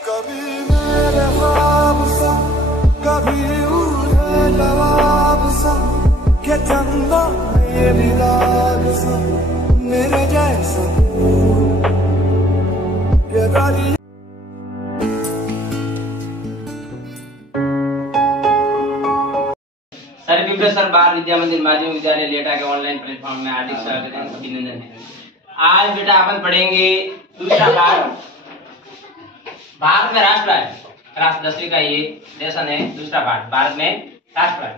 कभी मेरे ख्वाब सा, कभी उड़े लवाब सा, क्या चंदा मेरी दाग सा, मेरे जैसा क्या दारी। सर विप्रेसर बाल विद्या मंदिर माध्यमिक विद्यालय लेटा के ऑनलाइन प्लेटफॉर्म में हार्दिक स्वागत है, अभिनंदन है। आज बेटा अपन पढ़ेंगे दूसरा पाठ। भारत में राष्ट्र है, क्लास 10वीं का ये लेसन है। दूसरा पाठ भारत में राष्ट्र है।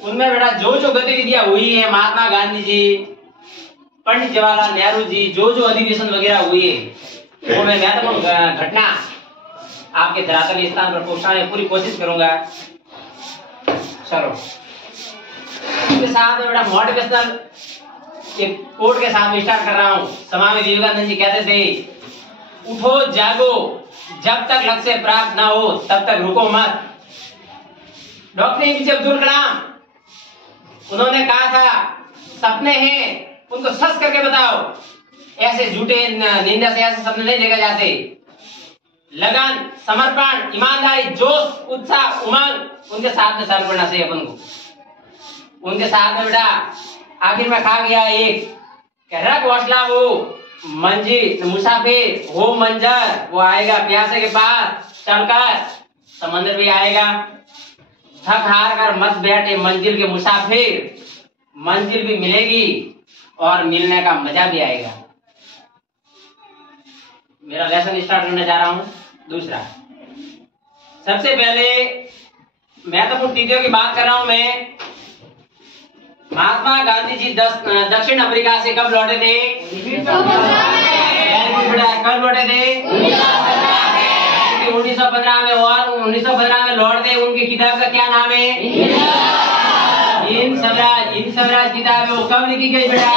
उनमें बेटा जो जो गतिविधियां हुई है, महात्मा गांधी जी, पंडित जवाहरलाल नेहरू जी, जो जो अधिवेशन वगैरह हुई है, वो मैं महत्वपूर्ण घटना आपके धरातलीय स्थान पर पहुंचाने पूरी कोशिश करूंगा। चलो इसके साथ बेटा मोटिवेशनल एक कोट के साथ स्टार्ट कर रहा हूँ। स्वामी विवेकानंद जी कहते थे, उठो जागो, जब तक लक्ष्य प्राप्त ना हो तब तक रुको मत। डॉक्टर एपीजे अब्दुल कलाम उन्होंने कहा था, सपने हैं उनको सच करके बताओ, ऐसे झूठे निंदा से ऐसे सपने नहीं देखे जाते। लगन, समर्पण, ईमानदारी, जोश, उत्साह, उमंग, उनके साथ में चालू करना चाहिए अपन को। उनके साथ में बेटा आखिर में कहा गया एक, रख हौसला वो मंजिल मुसाफिर हो मंजर, वो आएगा प्यासे के पास चलकर समंदर भी आएगा। थक हार कर मत बैठे मंजिल के मुसाफिर, मंजिल भी मिलेगी और मिलने का मजा भी आएगा। मेरा लेसन स्टार्ट करने जा रहा हूं। दूसरा, सबसे पहले महत्वपूर्ण तिथियों की बात कर रहा हूं मैं। महात्मा गांधी जी दक्षिण अफ्रीका से कब लौटे थे? कब लौटे थे? 1915 में। और 1915 में लौटते उनकी किताब का क्या नाम है? हिंद स्वराज किताब है। वो कब लिखी गई बेटा?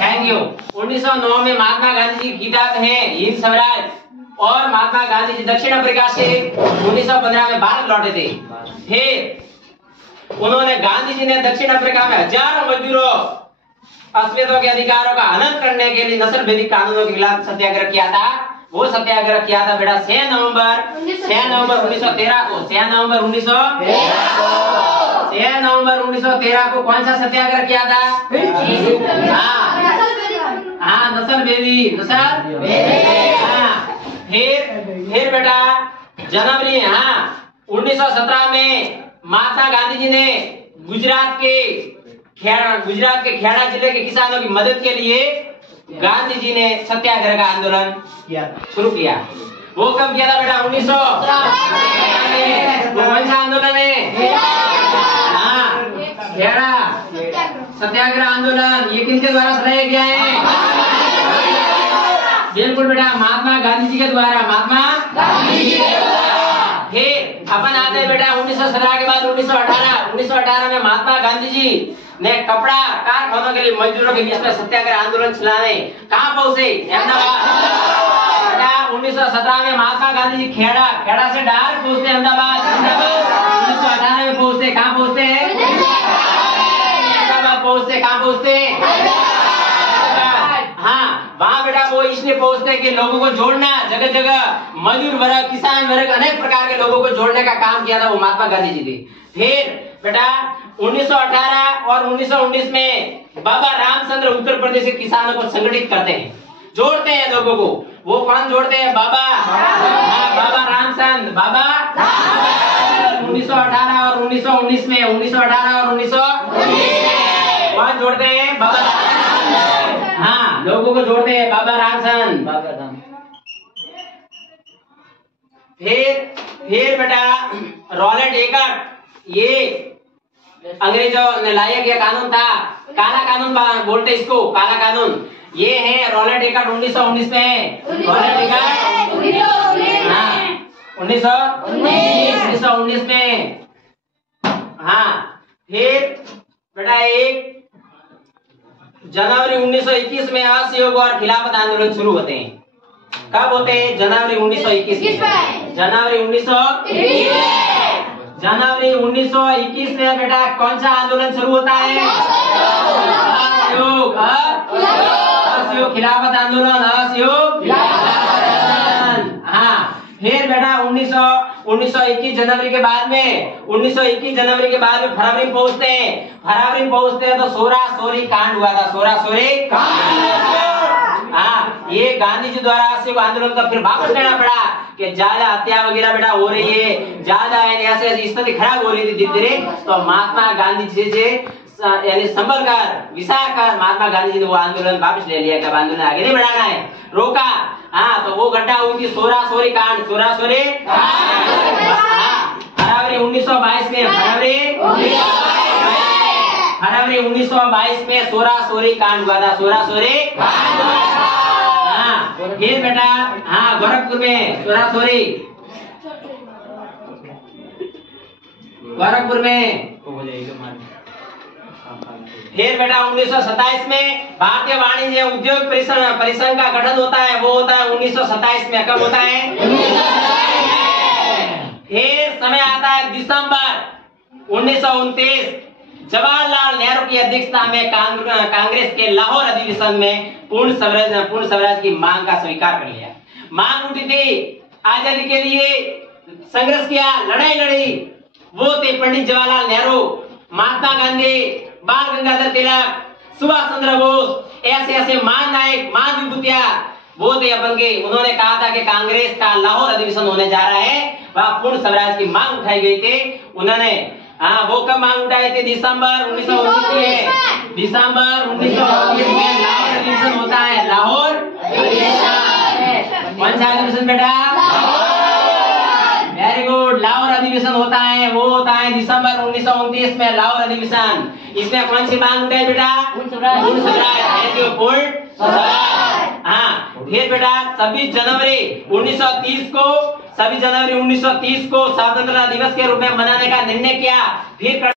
Thank you. 1909 में महात्मा गांधी जी की किताब है हिंद स्वराज। और महात्मा गांधी जी दक्षिण अफ्रीका से 1915 में भारत लौटे थे। फिर उन्होंने, गांधी जी ने दक्षिण अफ्रीका में हजारों मजदूरों अस्मिता के अधिकारों का हनन करने के लिए नस्ल भेदी कानूनों के खिलाफ सत्याग्रह किया था। वो सत्याग्रह किया था बेटा 6 नवंबर 1913 को। 6 नवंबर 1913 को कौन सा सत्याग्रह किया था? हाँ, नस्ल भेदी। फिर बेटा जनवरी 1917 में महात्मा गांधी जी ने गुजरात के खेड़ा जिले के किसानों की मदद के लिए गांधी जी ने सत्याग्रह का आंदोलन शुरू किया। वो कब किया था बेटा? 1900। कौन सा आंदोलन है? खेड़ा सत्याग्रह आंदोलन। ये किनके द्वारा चलाया गया है? बिल्कुल बेटा, महात्मा गांधी जी के द्वारा। महात्मा गांधी जी के द्वारा। फिर अपन आते हैं बेटा 1917 के बाद 1918 में महात्मा गांधी जी ने कपड़ा कारखानों के लिए मजदूरों के बीच में सत्याग्रह आंदोलन चलाने कहाँ पहुंचे? अहमदाबाद। बेटा 1917 में महात्मा गांधी जी खेड़ा से डायरेक्ट पहुंचते अहमदाबाद। 1918 में पहुंचते, कहाँ पहुंचते हैं? अहमदाबाद पहुंचते। कहाँ पहुंचते? हाँ, वहाँ बेटा वो इसलिए पहुंचते कि लोगों को जोड़ना, जगह जगह मजदूर वर्ग, किसान वर्ग, अनेक प्रकार के लोगों को जोड़ने का काम किया था वो महात्मा गांधी जी थे। फिर बेटा 1918 और 1919 में बाबा रामचंद्र उत्तर प्रदेश के किसानों को संगठित करते हैं, जोड़ते हैं लोगों को। वो कौन जोड़ते हैं? बाबा रामचंद्र। 1918 और 1919 में। 1918 और 1919 कौन जोड़ते हैं? बाबा। हाँ, लोगों को जोड़ते हैं बाबा रामचंद्र। फिर बेटा रॉलेट एक्ट, ये अंग्रेजों ने लाया गया कानून था, काला कानून बोलते इसको, काला कानून। ये है रॉलेट एक्ट 1919 में। रॉलेट एक्ट 1919 में। हाँ, फिर बेटा एक जनवरी 1921 में असहयोग और खिलाफत आंदोलन शुरू होते हैं। कब होते हैं? जनवरी 1921 में। जनवरी 1921 में बेटा कौन सा आंदोलन शुरू होता है? असहयोग खिलाफत आंदोलन। असहयोग फिर बेटा 1921 जनवरी के बाद में 1921 जनवरी के बाद में फरवरी पहुंचते हैं तो सोरा सोरी कांड हुआ था। सोरा सोरी हाँ, ये गांधी जी द्वारा असिक आंदोलन का फिर वापस लेना पड़ा कि ज्यादा हत्या वगैरह बेटा हो रही है, ज्यादा ऐसे स्थिति खराब हो रही थी धीरे धीरे। तो महात्मा गांधी जी से यानी संभल कर विचार कर महात्मा गांधी जी ने वो आंदोलन वापस ले लिया कि आंदोलन आगे नहीं बढ़ाना है, रोका। हाँ, तो वो घटना हुई थी सोरा सोरी कांड। सोरा सोरी फरवरी 1922 में फरवरी 1922 में सोरा सोरी कांड हुआ था। सोरा सोरी हाँ, फिर बेटा हाँ गोरखपुर में सोरा सोरी, गोरखपुर में। फिर बेटा 1927 में भारतीय वाणिज्य उद्योग परिसंघ का गठन होता है, वो होता है 1927 में। कब होता है? फिर समय आता है दिसंबर 1929, जवाहरलाल नेहरू की अध्यक्षता में कांग्रेस के लाहौर अधिवेशन में पूर्ण स्वराज की मांग का स्वीकार कर लिया। मांग उठी थी, आजादी के लिए संघर्ष किया, लड़ाई लड़ी, वो थे पंडित जवाहरलाल नेहरू, महात्मा गांधी, बाल गंगाधर तिलक, सुभाष चंद्र बोस, ऐसे महान नायक, महान विभूतियां वो थे अपन के। उन्होंने कहा था कि कांग्रेस का लाहौर अधिवेशन होने जा रहा है, वहां पूर्ण स्वराज की मांग उठाई गई थी। उन्होंने वो कब मांग उठाई थी? दिसंबर 1919 में। दिसंबर 1919 में लाहौर अधिवेशन होता है। लाहौर कौन सा अधिवेशन बेटा? वेरी गुड, लाहौर अधिवेशन होता है, वो होता है दिसंबर 1929 में लाहौर अधिवेशन। इसमें कौन सी मांग उठाई बेटा? पूर्ण स्वराज। हाँ, फिर बेटा 26 जनवरी 1930 को स्वतंत्रता दिवस के रूप में मनाने का निर्णय किया। फिर